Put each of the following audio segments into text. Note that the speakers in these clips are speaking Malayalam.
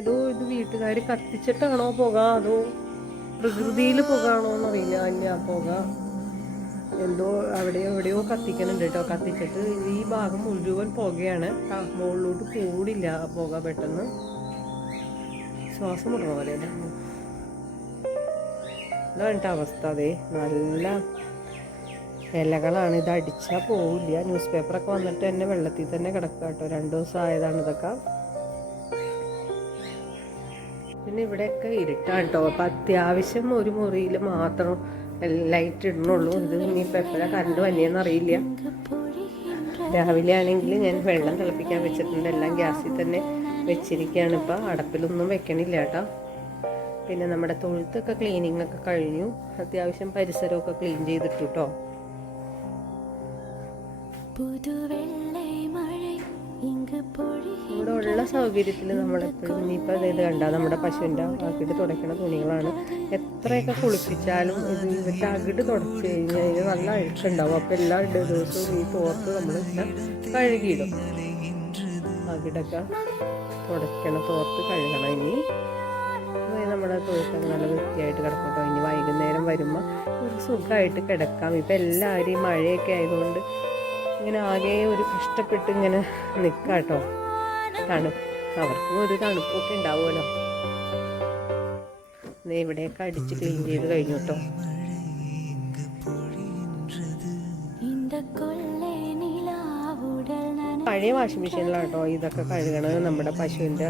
ഏതോ ഇത് വീട്ടുകാർ കത്തിച്ചിട്ടാണോ പുക അതോ പ്രകൃതിയിൽ പുകയാണോ എന്നറിയില്ല. അല്ല പുക എന്തോ എവിടെയോ കത്തിക്കുന്നുണ്ട് കേട്ടോ. കത്തിച്ചിട്ട് ഈ ഭാഗം മുഴുവൻ പുകയാണ്. മുകളിലോട്ട് കൂടില്ല പുക. പെട്ടെന്ന് ശ്വാസം മുട്ടണ പോലെ ഇതാണ് അവസ്ഥ. അതെ, നല്ല ഇലകളാണ്. ഇത് അടിച്ചാൽ പോവില്ല. ന്യൂസ് പേപ്പറൊക്കെ വന്നിട്ട് തന്നെ വെള്ളത്തിൽ തന്നെ കിടക്കുക കേട്ടോ. 2 ദിവസം ആയതാണ് ഇതൊക്കെ. പിന്നെ ഇവിടെയൊക്കെ ഇരുട്ടാണ് കേട്ടോ. അപ്പം അത്യാവശ്യം ഒരു മുറിയിൽ മാത്രം ലൈറ്റ് ഇടണുള്ളൂ. ഇത് ഇനിയിപ്പോൾ എപ്പോഴാണ് കറണ്ട് വന്നേന്ന് അറിയില്ല. രാവിലെ ആണെങ്കിൽ ഞാൻ വെള്ളം തിളപ്പിക്കാൻ വെച്ചിട്ടുണ്ട്. എല്ലാം ഗ്യാസിൽ തന്നെ വെച്ചിരിക്കുകയാണ്. ഇപ്പം അടപ്പിലൊന്നും വെക്കണില്ല കേട്ടോ. പിന്നെ നമ്മുടെ തൊഴുത്തൊക്കെ ക്ലീനിങ് ഒക്കെ കഴിഞ്ഞു. അത്യാവശ്യം പരിസരമൊക്കെ ക്ലീൻ ചെയ്തിട്ടു കേട്ടോ. ഇവിടെ ഉള്ള സൗകര്യത്തിൽ നമ്മളെപ്പോഴും ഇനിയിപ്പോൾ ഇത് കണ്ട നമ്മുടെ പശുവിൻ്റെ അകിട് തുടയ്ക്കണ തുണികളാണ്. എത്രയൊക്കെ കുളിപ്പിച്ചാലും ഇത് ഇവരുടെ അകിട് തുടച്ച് കഴിഞ്ഞാൽ അതിന് നല്ല അഴുക്കുണ്ടാവും. അപ്പോൾ എല്ലാ ദിവസവും ഈ തോർത്ത് നമ്മൾ കഴുകിയിടും. അകിടൊക്കെ തുടയ്ക്കണ തോർത്ത് കഴുകണം. ഇനി നമ്മുടെ തൊഴുത്തൊക്കെ നല്ല വൃത്തിയായിട്ട് കിടക്കട്ടോ. ഇനി വൈകുന്നേരം വരുമ്പോൾ ഒരു സുഖമായിട്ട് കിടക്കാം. ഇപ്പം എല്ലാവരും മഴയൊക്കെ ആയതുകൊണ്ട് ഇങ്ങനെ ആകെ ഒരു കഷ്ടപ്പെട്ട് ഇങ്ങനെ നിൽക്കാം കേട്ടോ. അവർക്കും ഒരു തണുപ്പൊക്കെ ഉണ്ടാവുമല്ലോ. ഇവിടെയൊക്കെ അടിച്ച് ക്ലീൻ ചെയ്ത് കഴിഞ്ഞു കേട്ടോ. പഴയ വാഷിംഗ് മെഷീനിലാണ് കേട്ടോ ഇതൊക്കെ കഴുകണത്. നമ്മുടെ പശുവിൻ്റെ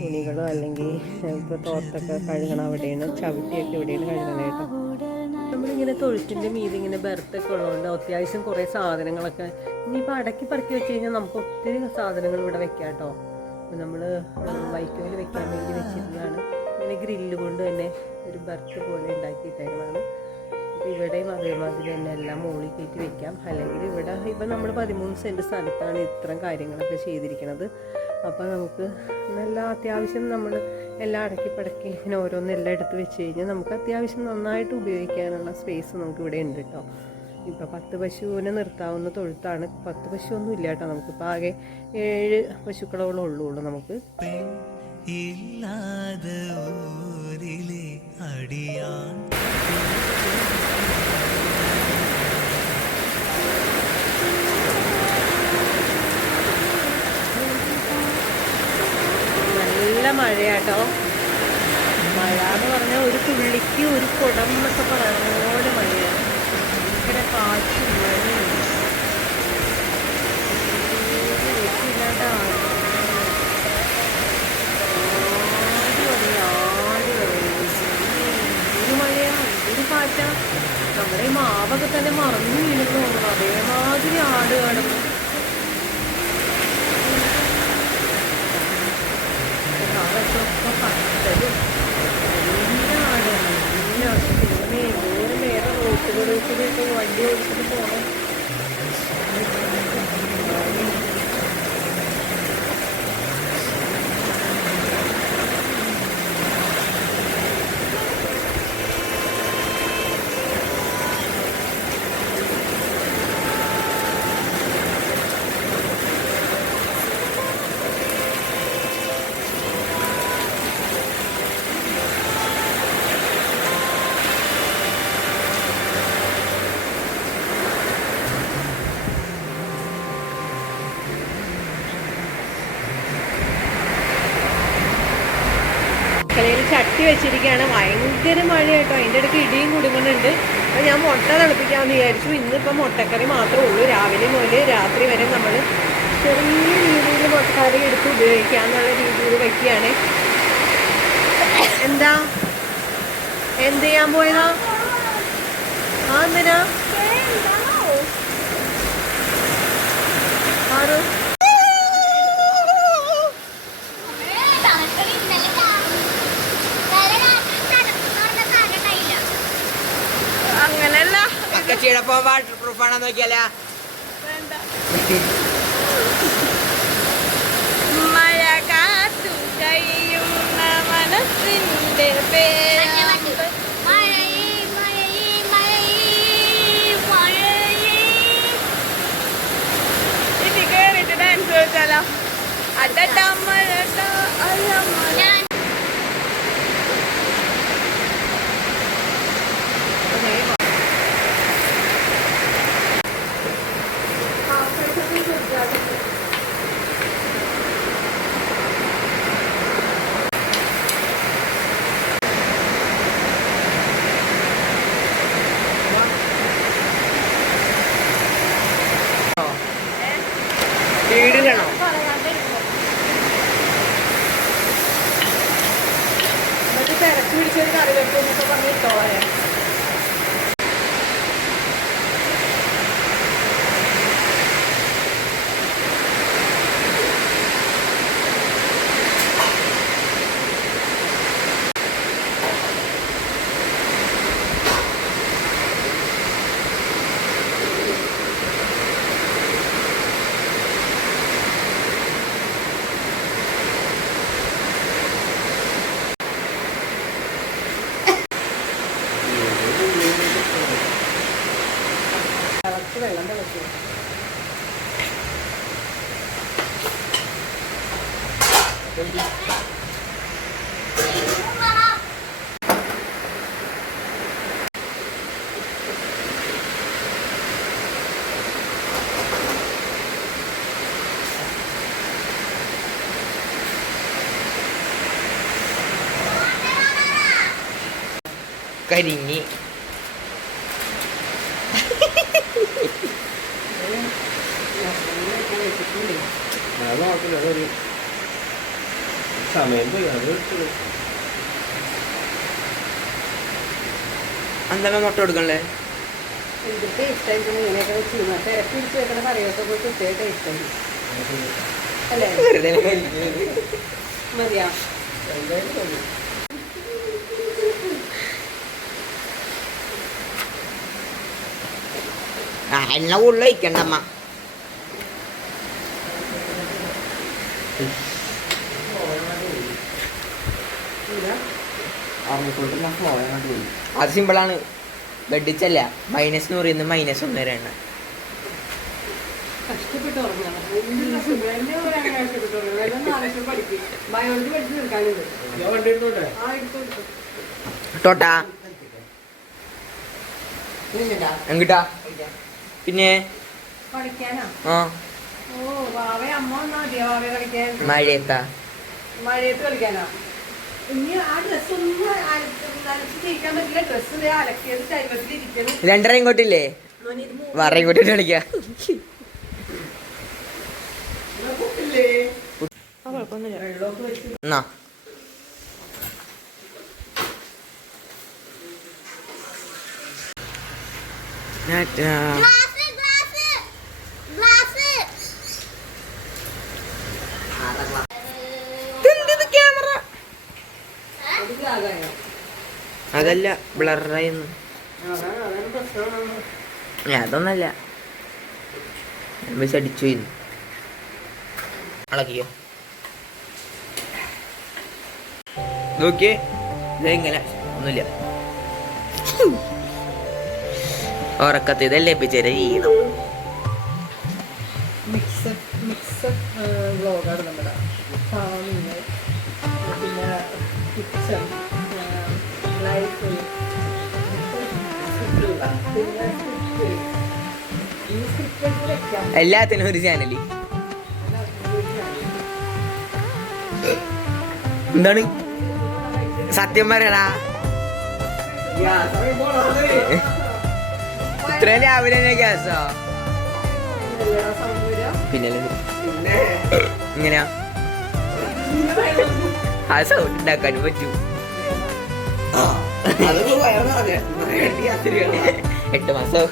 തുണികളോ അല്ലെങ്കിൽ ഇപ്പോൾ തോർത്തൊക്കെ കഴുകണം. അവിടെയാണ് ചവിട്ടിയൊക്കെ ഇവിടെയാണ് കഴുകണം കേട്ടോ. നമ്മളിങ്ങനെ തൊഴുത്തിൻ്റെ മീതെ ഇങ്ങനെ ബെർത്തൊക്കെ ഉള്ളതുകൊണ്ട് അത്യാവശ്യം കുറേ സാധനങ്ങളൊക്കെ ഇനിയിപ്പോൾ അടക്കി പറക്കി വെച്ച് കഴിഞ്ഞാൽ നമുക്ക് ഒത്തിരി സാധനങ്ങൾ ഇവിടെ വെക്കാം കേട്ടോ. നമ്മൾ വൈക്കോൽ വെക്കാൻ വേണ്ടി വെച്ചിരുന്നതാണ്. ഇങ്ങനെ ഗ്രില്ല് കൊണ്ട് തന്നെ ഒരു ബെർത്ത് പോലെ ഉണ്ടാക്കിയിട്ടേക്കുന്നതാണ്. അപ്പോൾ ഇവിടെയും അതേമാതിരി തന്നെ എല്ലാം മുകളിൽ കയറ്റി വെക്കാം. അല്ലെങ്കിൽ ഇവിടെ ഇപ്പം നമ്മൾ 13 സെൻറ്റ് സ്ഥലത്താണ് ഇത്തരം കാര്യങ്ങളൊക്കെ ചെയ്തിരിക്കുന്നത്. അപ്പോൾ നമുക്ക് നല്ല അത്യാവശ്യം നമ്മൾ എല്ലാം അടക്കി പടക്കി ഇങ്ങനെ ഓരോന്നെല്ലാം എടുത്ത് വെച്ച് കഴിഞ്ഞാൽ നമുക്ക് അത്യാവശ്യം നന്നായിട്ട് ഉപയോഗിക്കാനുള്ള സ്പേസ് നമുക്ക് ഇവിടെ ഉണ്ട് കേട്ടോ. ഇപ്പോൾ 10 പശുവിനെ നിർത്താവുന്ന തൊഴുത്താണ്. 10 പശുവൊന്നും ഇല്ല കേട്ടോ. നമുക്കിപ്പോൾ ആകെ 7 പശുക്കളോളം ഉള്ളൂ നമുക്ക്. നല്ല മഴയാട്ടോ. മഴ എന്ന് പറഞ്ഞാൽ ഒരു തുള്ളിക്ക് ഒരു കുടം എന്നൊക്കെ പറയുന്ന പോലെ മഴയാണ്. ഭയങ്കര കാറ്റും മഴയും ഒരു മഴയാണ്, ഒരു കാറ്റാ. നമ്മുടെ ഈ മാവൊക്കെ തന്നെ മറന്നു വീണെന്ന് തോന്നുന്നു. അതേമാതിരി ആട് കാണുന്നു. വേറെ റോട്ടുകളിലൂടെയൊക്കെ വണ്ടി ഓടിച്ചിട്ട് പോകണം. ിൽ ചട്ടി വെച്ചിരിക്കുകയാണ്. ഭയങ്കര മഴ കേട്ടോ. അതിൻ്റെ ഇടയ്ക്ക് ഇടിയും കുടുങ്ങുന്നുണ്ട്. അപ്പോൾ ഞാൻ മുട്ട തിളപ്പിക്കാമെന്ന് വിചാരിച്ചു. ഇന്നിപ്പോൾ മുട്ടക്കറി മാത്രമേ ഉള്ളൂ. രാവിലെ മുതൽ രാത്രി വരെ നമ്മൾ ചെറിയ രീതിയിൽ മുട്ടക്കറി എടുത്ത് ഉപയോഗിക്കാമെന്നുള്ള രീതിയിൽ വയ്ക്കുകയാണ്. എന്താ എന്ത് ചെയ്യാൻ പോയതാ? എന്തിനാ ആരോ അങ്ങനല്ല. വാട്ടർ പ്രൂഫ് ആണോ നോക്കിയാലോ? മഴ കാത്തു കഴിയുന്ന മനസ്സിന്റെ ഇത് കേറിട്ട് ഡാൻസ് കളിച്ചാലോ? അടട്ട മഴ പിടിച്ചൊരു കറി വെക്കും എന്നൊക്കെ പറഞ്ഞ് ഇട്ടോളാം. വെള്ളം തിളച്ചു. കരിഞ്ഞി സമയം പോയി അത് എന്താ മുട്ട കൊടുക്കണല്ലേ? ഇത് ടേസ്റ്റ് ആയിട്ട് ഇങ്ങനെയൊക്കെ വെച്ച് തിരക്ക് പിടിച്ച് വെക്കണ കറിയൊക്കെ പോയി പ്രത്യേക ടേസ്റ്റ് ആയി അല്ലേ? മതിയാ? എണ്ണ കൂടുതൽ ഒഴിക്കണ്ടമ്മ. അത് സിമ്പിളാണ്. ഗഡിച്ചല്ല, -100 -1 വരെ എണ്ണ. കഷ്ടപ്പെട്ട് ഉറങ്ങണം. ബയോളജി പഠിച്ച് തീർക്കാനുണ്ട്. ടോട്ടാ എങ്കിട്ടാ പിന്നെ കളിക്കാനാ? ആ ഓ വാവ അമ്മ വന്നാ മതിയോ വാവ കളിക്കാൻ? മഴയത്താ മഴയത്ത് കളിക്കാനാ? ഇനി ആ ഡ്രസ് ഒന്നും നനച്ച് തേക്കാൻ പറ്റില്ല. ഡ്രസ്സ് അലക്കിയത് ചരിവത്തിൽ ഇരിക്കണം. 2 ഇങ്ങോട്ടില്ലേ? വേറെ ഇങ്ങോട്ടിട്ട് കളിക്കാ. എന്നാ അതല്ല ബ്ലറായിരുന്നു. അതൊന്നല്ല, ബസ് അടിച്ചു പോയിരുന്നു. അളക്കിയോ നോക്കിയേ, ഇതെങ്ങനെ ഒന്നുമില്ല. ഉറക്കത്ത് ഇതല്ലേ പിച്ചേര ചെയ്യണം. മിക്സഡ് വ്ളോഗാണ് നമ്മുടെ. ഫാമിങ്, പിന്നെ കിച്ചൺ, ലൈഫ്, പിന്നെ ഈ സ്ക്രിപ്റ്റ് വെക്കാം. എല്ലാത്തിനും ഒരു ചാനല്. എന്താണ് സത്യം പറയടാ? ഇത്ര രാവിലെ തന്നെ ഗ്യാസോ? പിന്നെ ഇങ്ങനെയാ ആ സൗണ്ട് ഉണ്ടാക്കാൻ പറ്റൂ. 8 മാസം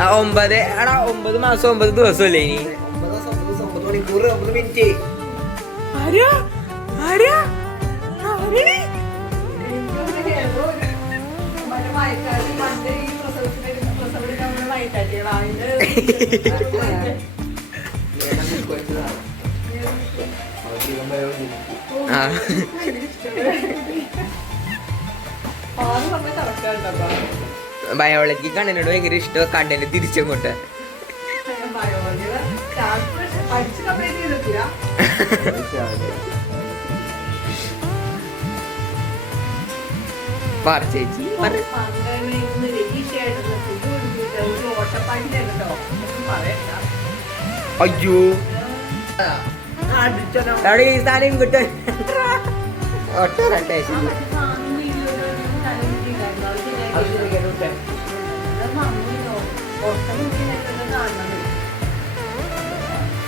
9 എടാ 9 മാസം 9 ദിവസമല്ലേ ഇനി? ബയോളജി കണ്ടനോട് ഭയങ്കര ഇഷ്ടം. കണ്ടന്റ് തിരിച്ചങ്ങോട്ട് ചേച്ചി അയ്യോ ഈ സ്ഥാനം കിട്ട ഒട്ട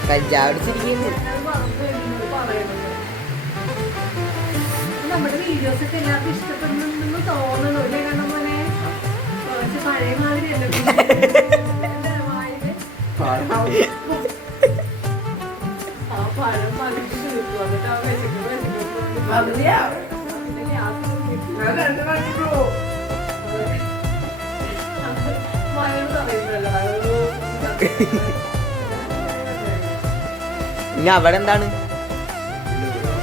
കഞ്ചാവ് വീഡിയോസ് ഒക്കെ എല്ലാവർക്കും ഇഷ്ടപ്പെടുന്നുണ്ടെന്ന് തോന്നണു അല്ലേ കാണാൻ പോലെ കുറച്ച് പഴയ മാതിരി അല്ലേ ആ പഴം പകുതി തീർക്കും എന്നിട്ട് ആ ഇനി അവിടെ എന്താണ്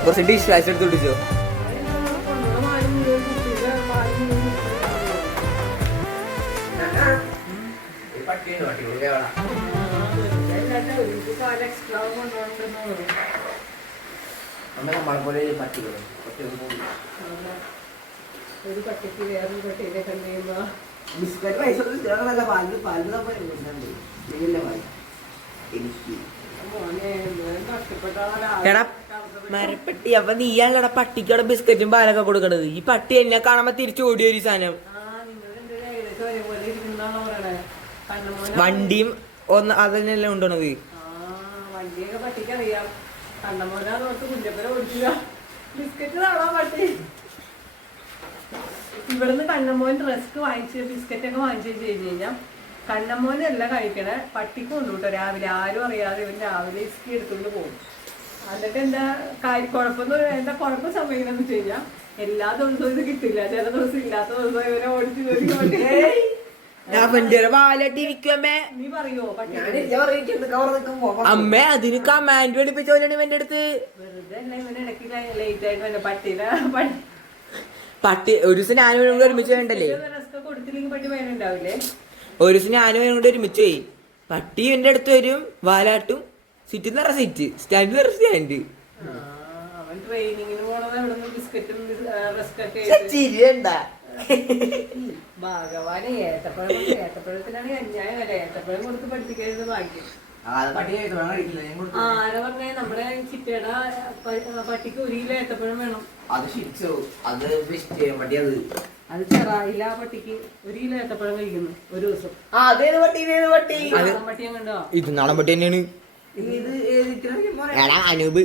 കുറച്ച് ഡിഷ് വാഷ് എടുത്ത് വിളിച്ചോ? ഒരു പട്ടിക്ക് വേറൊരു പട്ടിയെ കണ്ടുകഴിയുമ്പോ എടാ മരപ്പട്ടി അപ്പൊ നീയാണല്ലോടാ പട്ടിക്കവിടെ ബിസ്ക്കറ്റും പാലൊക്കെ കൊടുക്കണത്. ഈ പട്ടി എന്നെ കാണുമ്പോ തിരിച്ചു ഓടിയ ഒരു സാധനം. വണ്ടിയും ഒന്ന് അതന്നെല്ലാം കൊണ്ടുവന്നത്. വണ്ടിയൊക്കെ പട്ടിക്കറിയാം. കണ്ണമോനാന്ന് ഓർത്ത് കുഞ്ഞപ്പനെ ഓടിക്കുക. ബിസ്ക്കറ്റ് തവണ പട്ടി. ഇവിടുന്ന് കണ്ണമോൻ റസ്ക് വാങ്ങിച്ച് ബിസ്ക്കറ്റ് ഒക്കെ വാങ്ങിച്ചു കഴിഞ്ഞ് കഴിഞ്ഞാൽ കണ്ണമോനല്ല കഴിക്കണേ, പട്ടിക്ക് കൊണ്ടുവിട്ടോ രാവിലെ. ആരും അറിയാതെ ഇവൻ രാവിലെ ഇസ്കി എടുത്തുകൊണ്ട് പോകും. എന്നിട്ട് എന്താ എന്താ കുഴപ്പം സംഭവിക്കണമെന്ന് വെച്ച് കഴിഞ്ഞാൽ എല്ലാ ദിവസവും ഇത് കിട്ടില്ല. ചില ദിവസം ഇല്ലാത്ത ദിവസം ഇവരെ ഓടിച്ചു നീ പറയോ അമ്മ അതിന് കമാൻഡ് പഠിപ്പിച്ചോലാണ് ഇവന്റെ അടുത്ത്. വെറുതെ അല്ല ഇവന് ഇടയ്ക്ക് ലേറ്റ് ആയിട്ട് വന്നെ പട്ടീനെ പട്ടി ഒരു ദിവസം ഞാനും ഒരുമിച്ച് വേണ്ടല്ലേ, കൊടുത്തില്ലെങ്കിൽ പട്ടി വേനുണ്ടാവില്ലേ. ഒരു ദിവസം ഞാനും കൂടെ ഒരുമിച്ച് പോയി. പട്ടി ഇവന്റെ അടുത്ത് വരും, വാലാട്ടും. സിറ്റ് നിറ സിറ്റ്, സ്റ്റാൻഡ് നിറ സ്റ്റാൻഡ്. അവൻ ട്രെയിനിങ്ങിന് പോണത് എവിടെ ബിസ്ക്കറ്റും ഭഗവാനെ. ഏത്തപ്പഴത്തിനാണ് അന്യായം വരെ. ഏത്തപ്പഴം കൊടുത്ത് പഠിപ്പിക്കരുത് ഭാഗ്യം. ആരാ പറഞ്ഞേ? നമ്മുടെ ചിറ്റയുടെ പട്ടിക്ക് 1 കിലോ ഏത്തപ്പഴം വേണം. അത് ചെറായില്ല. പട്ടിക്ക് 1 കിലോ ഏത്തപ്പഴം കഴിക്കുന്നു ഒരു ദിവസം. പട്ടി കണ്ടോ? ഇത് നാളെ പട്ടി തന്നെയാണ്. അനൂപ്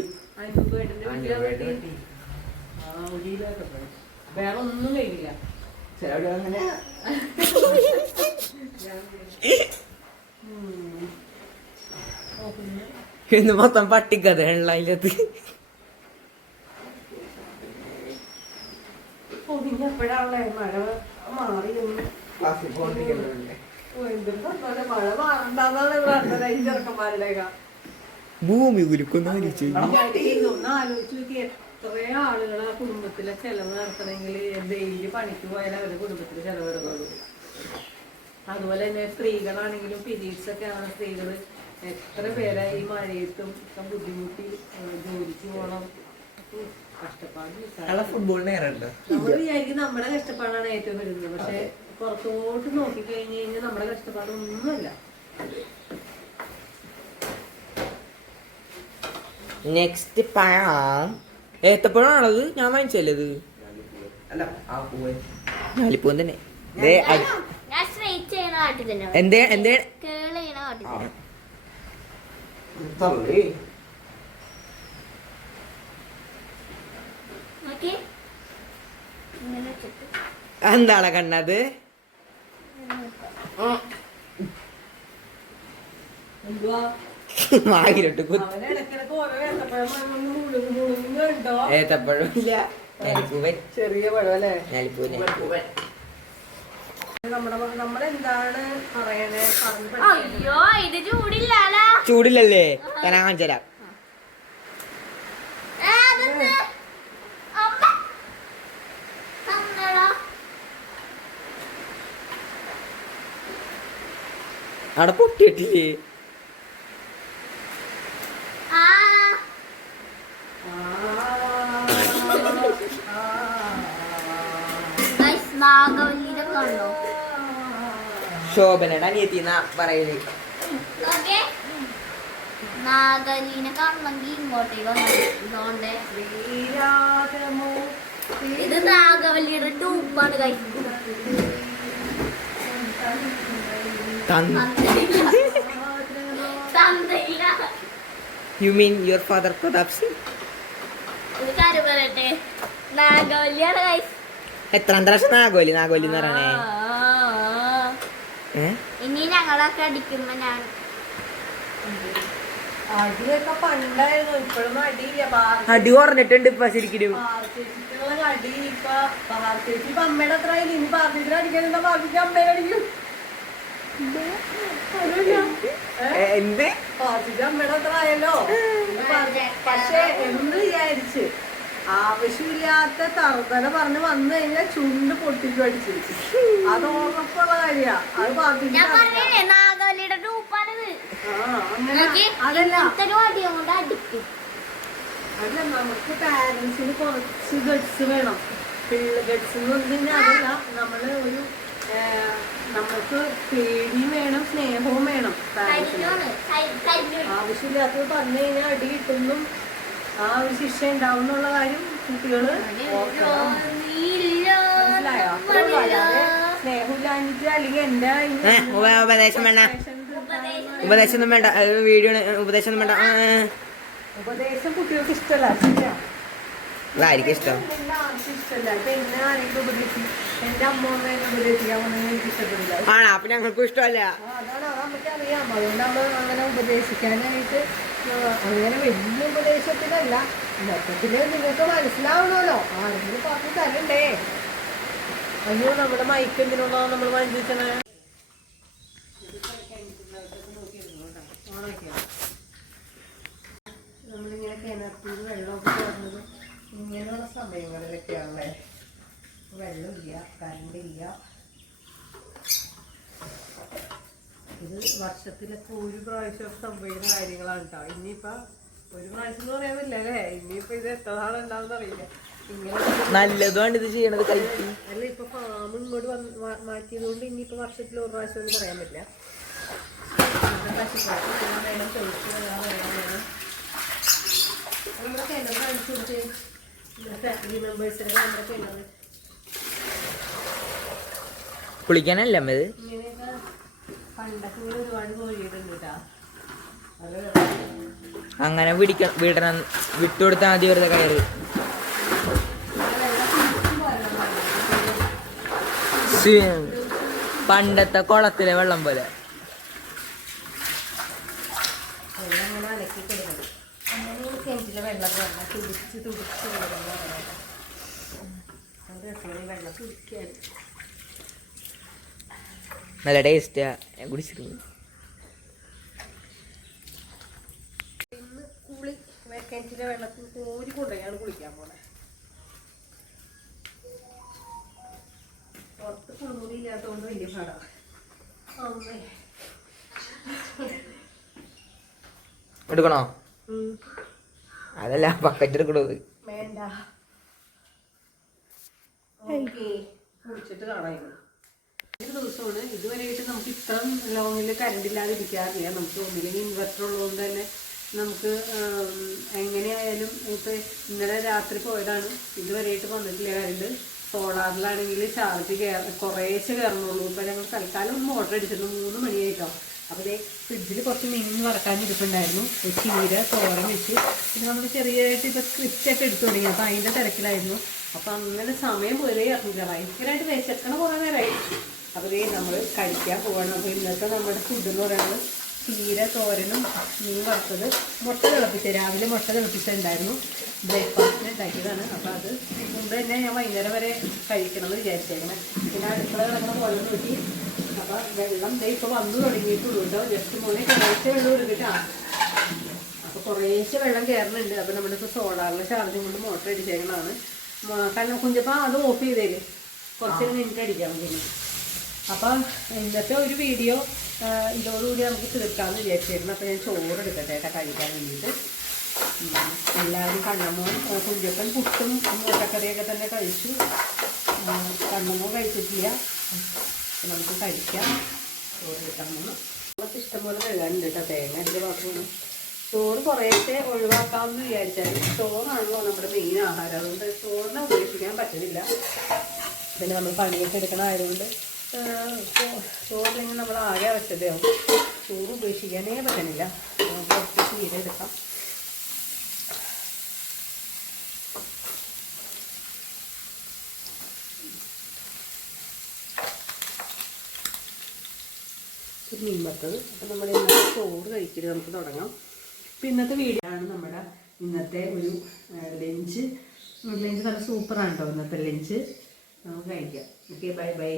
വേറെ ഒന്നും കഴിക്കില്ല. ഇന്ന് മൊത്തം പട്ടിക്കഥ അതിനകത്ത്. എപ്പോഴാണല്ലേ മഴ മാറി? മഴ മാറണ്ടെന്നാണ് ചെറുക്കന്മാരുടെയൊക്കെ. ഭൂമി കുലുക്കുന്ന ആലോചിച്ച് നോക്കി എത്ര ആളുകൾ ആ കുടുംബത്തിലെ ചെലവ് നടത്തണമെങ്കിൽ ഡെയിലി പണിക്ക് പോയാൽ അവരുടെ കുടുംബത്തിൽ ചെലവെടുക്കുള്ളൂ. അതുപോലെ തന്നെ സ്ത്രീകളാണെങ്കിലും പീരീഡ്സ് ഒക്കെ ആണ് സ്ത്രീകൾ എത്ര പേരെ ഈ മഴയത്തും ഒക്കെ ബുദ്ധിമുട്ടി ജോലിക്ക് പോകണം. കഷ്ടപ്പാട്. ഫുട്ബോളിന് നമ്മൾ വിചാരിക്കും നമ്മുടെ കഷ്ടപ്പാടാണ് ഏറ്റവും വരുന്നത്. പക്ഷെ പുറത്തോട്ട് നോക്കിക്കഴിഞ്ഞ് കഴിഞ്ഞാൽ നമ്മുടെ കഷ്ടപ്പാടൊന്നുമല്ല. നെക്സ്റ്റ് പഴം ഏത്തപ്പഴമാണത്. ഞാൻ വാങ്ങിച്ചല്ലത് ഞാലിപ്പൂവൻ തന്നെ. എന്തേ എന്തേ എന്താളെ കണ്ണത്? എന്തുവാ വാങ്ങിട്ട് ഏത്തപ്പഴം ഇല്ല, ഞാലിപ്പൂവൻ. ചെറിയ പഴം അല്ലേ? ഞാലിപ്പൂവൻ. നമ്മളെന്താണ് പറയണേ? അയ്യോ ഇത് ചൂടില്ലല്ലോ. ചൂടില്ലല്ലേ? ഞാൻ കാണിച്ചു തരാം. അവിടെ പൊട്ടിയിട്ടില്ലേ? ശോഭനയുടെ അനിയത്തിന്നാ പറയല്. നാഗലീനെ കാണണമെങ്കിൽ ഇങ്ങോട്ടേക്ക് വന്നോണ്ടേ. ഇത് നാഗവല്ലിയുടെ ടൂപ്പാണ് കഴിക്കുന്നത്. You mean your father Pratap Singh? ഒരു കാര്യം പറയട്ടെ, നാഗവല്ലിയാണ് ഗൈസ്. എത്രാം പ്രാവശ്യം നാഗോലി എന്ന് പറയണേ? ഇനി ഞങ്ങളൊക്കെ അടിക്കുമ്പോ ഞാൻ അടിയൊക്കെ പണ്ടായിരുന്നു, ഇപ്പോഴും അടിയില്ല. അടി കുറഞ്ഞിട്ടുണ്ട് ഇപ്പൊ ശരിക്കും. അടി ഇപ്പൊ ചേച്ചി ഇപ്പൊ അമ്മയുടെ അത്ര ആയില്ല. ഇനി പാർട്ടിച്ചിട്ട് അടിക്കാനെന്താ, പാർട്ടിക്ക് അമ്മേനെ അടിക്കും. എന്ത് പാർട്ടിക്ക് അമ്മയുടെ അത്ര ആയല്ലോ. പക്ഷെ എന്ന് വിചാരിച്ച് ആവശ്യമില്ലാത്ത തറുതല പറഞ്ഞ് വന്നു കഴിഞ്ഞാൽ ചുണ്ട് പൊട്ടിക്കും അടിച്ച്. അത് ഉറപ്പുള്ള കാര്യ. അത് പാർട്ടിക്ക് നാഗവല്ലിയുടെ ടൂപ്പാണിത്. അതല്ല അടിയും കൊണ്ട് അടിക്കും. അല്ല, നമുക്ക് പാരന്റ്സിന് കുറച്ച് ഗഡ്സ് വേണം. ഗഡ്സ് എന്ന് പറഞ്ഞു കഴിഞ്ഞാൽ അതല്ല, നമ്മള് ഒരു നമുക്ക് പേടിയും വേണം, സ്നേഹവും വേണം. ആവശ്യമില്ലാത്തത് പറഞ്ഞു കഴിഞ്ഞാൽ അടി കിട്ടുന്നും ആ ഒരു ശിക്ഷ ഉണ്ടാവും എന്നുള്ള കാര്യം കുട്ടികള് മനസ്സിലായോ? സ്നേഹമില്ലാഞ്ഞിട്ട് അല്ലെങ്കിൽ എന്റെ ഉപദേശം വേണ്ട, ഉപദേശമൊന്നും വേണ്ട, വീഡിയോ ഉപദേശമൊന്നും വേണ്ട. ഉപദേശം കുട്ടികൾക്ക് ഇഷ്ടമല്ല. ശരിയാ, ആയിരിക്കും ഇഷ്ടം. ഇഷ്ടമല്ല. ഇപ്പൊ എന്നെ ആരെങ്കിലും ഉപദേശിക്കും, എന്റെ അമ്മൂമ്മ എന്നെ ഉപദേശിക്കാൻ വന്നാൽ എനിക്ക് ഇഷ്ടപ്പെടില്ല. ആണോ? അപ്പൊ ഞങ്ങൾക്കും ഇഷ്ടമല്ല. അതാണ്, അത് നമുക്കറിയാം. അതുകൊണ്ട് നമ്മൾ അങ്ങനെ ഉപദേശിക്കാനായിട്ട് അങ്ങനെ വലിയ ഉപദേശത്തിനല്ല, മൊത്തത്തില് നിങ്ങൾക്ക് മനസ്സിലാവണമല്ലോ. ആരെങ്കിലും പറഞ്ഞു തരണ്ടേ. അയ്യോ, നമ്മുടെ മൈക്ക് എന്തിനുള്ളതാ നമ്മൾ വാങ്ങിച്ചേ? നമ്മളിങ്ങനെ കിണറ്റിൽ വെള്ളമൊക്കെ ചേർന്നത് ഇങ്ങനെയുള്ള സമയങ്ങളിലൊക്കെയാണല്ലേ. വെള്ളമില്ല, കറണ്ടില്ല. ഇത് വർഷത്തിലൊക്കെ ഒരു പ്രാവശ്യം സംഭവിക്കുന്ന കാര്യങ്ങളാണ് കേട്ടോ. ഇനിയിപ്പോ ഒരു പ്രാവശ്യം എന്ന് പറയാൻ പറ്റില്ല അല്ലേ. ഇനിയിപ്പോ ഇത് എത്ര നാളുണ്ടാവും അറിയില്ല. ഇങ്ങനെ നല്ലതുമാണ് ഇത് ചെയ്യണത്. കഴിക്കും അല്ല, ഇപ്പൊ ഫാം ഇങ്ങോട്ട് മാറ്റിയത് കൊണ്ട് ഇനിയിപ്പോ വർഷത്തിൽ ഒരു പ്രാവശ്യം എന്ന് പറയാൻ പറ്റില്ല. വേണം, ചോദിച്ചു വേണം. നമ്മുടെ കിണർ കാണിച്ചു കൊടുത്ത് ഫാമിലി മെമ്പേഴ്സിനൊക്കെ നമ്മുടെ കിണർ കുളിക്കാനല്ല ഇത്. ഇങ്ങനെയൊക്കെ പണ്ടൊക്കെ ഇങ്ങനെ ഒരുപാട് കോഴിയിട്ടുണ്ട് കേട്ടാ. അത് അങ്ങനെ വിടണം, വിട്ടുകൊടുത്താൽ മതി വെറുതെ കയറി. പണ്ടത്തെ കുളത്തിലെ വെള്ളം പോലെ അങ്ങനെ അലക്കി കൊടുക്കണം. അങ്ങനെ കിണറ്റിലെ വെള്ളമൊക്കെ വന്നാൽ തുടിച്ച് വെള്ളം കുടിക്കാൻ നല്ല ടേസ്റ്റാ. ഞാൻ കുടിച്ചിരുന്നു. ഇന്ന് കുളി കിണറ്റിലെ വെള്ളത്തിൽ കോരി കൊണ്ടുപോയാണ് കുളിക്കാൻ പോണേ. പുറത്ത് കുളിമുറി ഇല്ലാത്തതുകൊണ്ട് വലിയ പാടാണ്. അമ്മേ, എടുക്കണോ? അതല്ല, ബക്കറ്റ് എടുക്കണത് വേണ്ട. ഓക്കേ, കുളിച്ചിട്ട് കാണായിരുന്നു. ഒരു ദിവസമാണ് ഇതുവരെയായിട്ട് നമുക്ക് ഇത്ര ലോങ്ങിൽ കറണ്ട് ഇല്ലാതെ ഇരിക്കാറില്ല. നമുക്ക് ഒന്നില്ലെങ്കിൽ ഇൻവെർട്ടർ ഉള്ളതുകൊണ്ട് തന്നെ നമുക്ക് എങ്ങനെയായാലും ഇപ്പം ഇന്നലെ രാത്രി പോയതാണ്, ഇതുവരെയായിട്ട് വന്നിട്ടില്ല കറണ്ട്. സോളാറിലാണെങ്കിൽ ചാർജ് കുറേശ്ശെ കയറണുള്ളൂ. ഇപ്പം ഞങ്ങൾ തൽക്കാലം ഒന്ന് മോട്ടർ അടിച്ചിരുന്നു. 3 മണിയായിട്ടോ. അപ്പോൾ ഇതേ ഫ്രിഡ്ജിൽ കുറച്ച് മീൻ വറക്കാനിരിപ്പുണ്ടായിരുന്നു. ചീര തോരൻ വെച്ച് പിന്നെ നമ്മൾ ചെറിയതായിട്ട് ഇപ്പോൾ സ്ക്രിപ്റ്റൊക്കെ എടുത്തു തുടങ്ങി. അപ്പോൾ അതിൻ്റെ തിരക്കിലായിരുന്നു. അപ്പോൾ അങ്ങനെ സമയം പോലെ അറിഞ്ഞില്ല. ഭയങ്കരമായിട്ട് വിശക്കണ കുറേ നേരമായി. അപ്പോൾ ഇതേ നമ്മൾ കഴിക്കാൻ പോവാണ്. അപ്പോൾ ഇന്നത്തെ നമ്മുടെ ഫുഡ് എന്ന് പറയുന്നത് ചീര തോരനും മീൻ വറുത്തത്, മുട്ട തിളപ്പിച്ചത്. രാവിലെ മുട്ട തിളപ്പിച്ചിട്ടുണ്ടായിരുന്നു, ബ്രേക്ക്ഫാസ്റ്റിന് ഉണ്ടാക്കിയതാണ്. അപ്പോൾ അത് മുമ്പ് തന്നെ ഞാൻ വൈകുന്നേരം വരെ കഴിക്കണമെന്ന് വിചാരിച്ചേക്കണേ. പിന്നെ അടുക്കള കിടക്കുന്ന പോലെ നോക്കി. അപ്പോൾ വെള്ളം ഇപ്പോൾ വന്നു തുടങ്ങിയിട്ടുള്ളൂ കേട്ടോ. ജസ്റ്റ് മോനെ കുറേശ്ശെ വെള്ളം എടുത്തിട്ടാ. അപ്പോൾ കുറേശ്ശെ വെള്ളം കയറുന്നുണ്ട്. അപ്പോൾ നമ്മളിപ്പോൾ സോളാറിൽ ചാർജും കൊണ്ട് മോട്ടർ അടിച്ചേക്കണതാണ്. കാരണം കുഞ്ഞപ്പോൾ അത് ഓഫ് ചെയ്തേര്, കുറച്ച് മിനിറ്റ് അടിക്കാൻ വേണ്ടി. അപ്പം ഇന്നത്തെ ഒരു വീഡിയോ ഇതോടുകൂടി നമുക്ക് തീർക്കാമെന്ന് വിചാരിച്ചിരുന്നു. അപ്പോൾ ഞാൻ ചോറ് എടുക്കട്ടെ കേട്ടോ കഴിക്കാൻ വേണ്ടിയിട്ട്. എല്ലാവരും കണ്ണമ്മോൻ കുഞ്ഞപ്പൻ പുട്ടും മുട്ടക്കറിയൊക്കെ തന്നെ കഴിച്ചു. കണ്ണമ്മോ കഴിച്ചിട്ടില്ല. നമുക്ക് കഴിക്കാം. ചോറ് കിട്ടാൻ നമുക്ക് ഇഷ്ടംപോലെ കഴുകാനുണ്ട് കേട്ടോ. തേങ്ങ എൻ്റെ മാത്രമാണ്. ചോറ് കുറേശ്ശെ ഒഴിവാക്കാമെന്ന് വിചാരിച്ചാൽ ചോറാണല്ലോ നമ്മുടെ മെയിൻ ആഹാരം. അതുകൊണ്ട് ചോറിനെ ഉപേക്ഷിക്കാൻ പറ്റുന്നില്ല. പിന്നെ നമ്മൾ പണിയൊക്കെ എടുക്കണമായതുകൊണ്ട് ചോറില്ലെങ്കിൽ നമ്മൾ ആകെ അവസ്ഥയാവും. ചോറ് ഉപേക്ഷിക്കാനേ പറ്റണില്ല. കുറച്ച് ചീര എടുക്കാം. ഒരു മീൻ വറുത്തത്. അപ്പം നമ്മൾ ഇന്നത്തെ ചോറ് കഴിക്കല് നമുക്ക് തുടങ്ങാം. അപ്പം ഇന്നത്തെ വീഡിയോ ആണ് നമ്മുടെ ഇന്നത്തെ ഒരു ലഞ്ച്. നല്ല സൂപ്പറാണ് കേട്ടോ ഇന്നത്തെ ലഞ്ച്. നമുക്ക് കഴിക്കാം. Okay, bye bye.